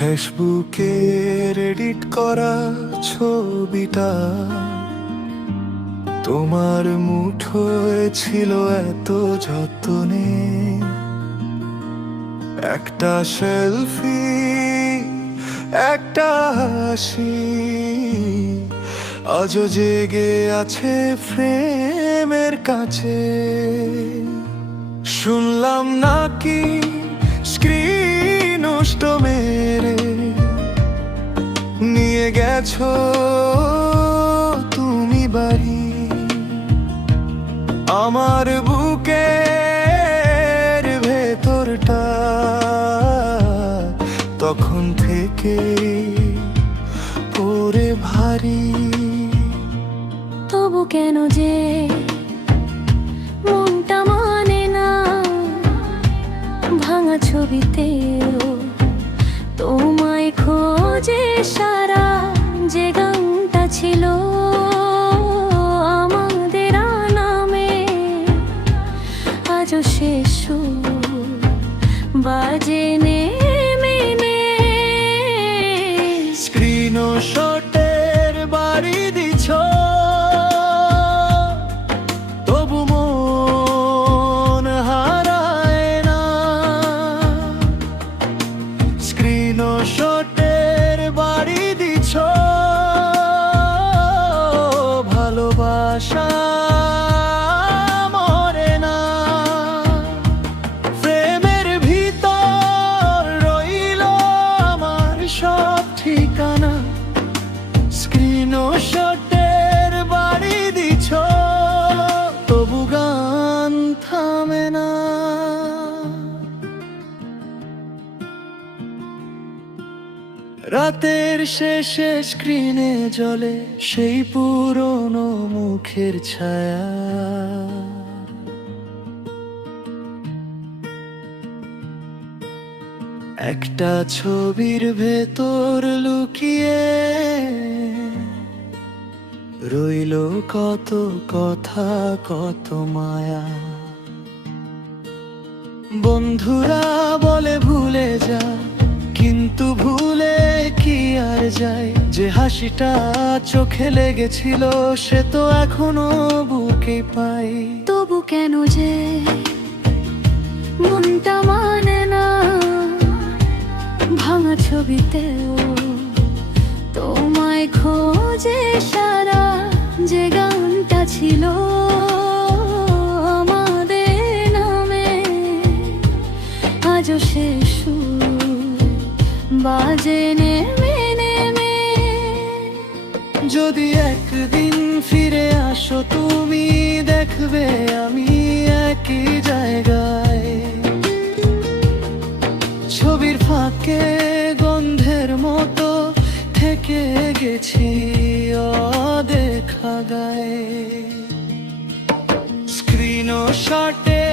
ফেসবুকের এডিট করা ছবিটা তোমার মুঠোয় ছিল এত যত্নে। একটা সেলফি, একটা হাসি আজও জেগে আছে ফ্রেমের কাছে। শুনলাম নাকি স্ক্রিন নষ্ট মেরে নিয়ে গেছো তুমি বাড়ি। আমার বুকের ভেতরটা তখন থেকে পড়ে ভারী। তবু কেন যে মনটা মানে না, ভাঙা ছবিতেও তোমায় খোঁজে সারা। যে গানটা ছিল আমাদের নামে আজও শেষ বাজে নেমে। স্ক্রিন শটের বাড়ি দিছ, তবু মন হারায় না। স্ক্রিন শটের বাড়ি দিছ, ভালোবাসা মরে না। ফ্রেমের ভিতর রইল আমার সব ঠিকানা। স্ক্রিন শটের বাড়ি দিছ, তবু গান থামে না। রাতের শেষে স্ক্রিনে জ্বলে সেই পুরনো মুখের ছায়া। একটা ছবির ভেতর লুকিয়ে রইল কত কথা, কত মায়া। বন্ধুরা বলে ভুলে যা, কিন্তু ভুলে কি আর যায়। যে হাসিটা চোখে লেগেছিল সে তো এখনো বুকে পাই। তবু কেন যে মনটা মানে না, ভাঙা ছবিতেও তোমায় খোঁজে সারা। যে গানটা ছিল আমাদের নামে আজও শেষ বাজে নেমে। যদি একদিন ফিরে আসো তুমি, দেখবে আমি একই জায়গায়। ছবির ফাঁকে গন্ধের মতো থেকে গেছি অদেখা গায়ে। স্ক্রিন শটে